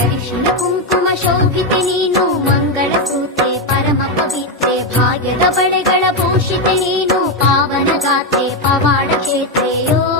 ಅರಿಶಿನ ಕುಂಕುಮ ಶೋಭಿತೆ ನೀನು, ಮಂಗಳ ಸೂತ್ರೆ ಪರಮ ಪವಿತ್ರೆ, ಭಾಗ್ಯದ ಬಳೆಗಳ ಭೂಷಿತೆ ನೀನು, ಪಾವನ ಗಾತ್ರೆ ಪವಾಡ ಕ್ಷೇತ್ರೆಯೋ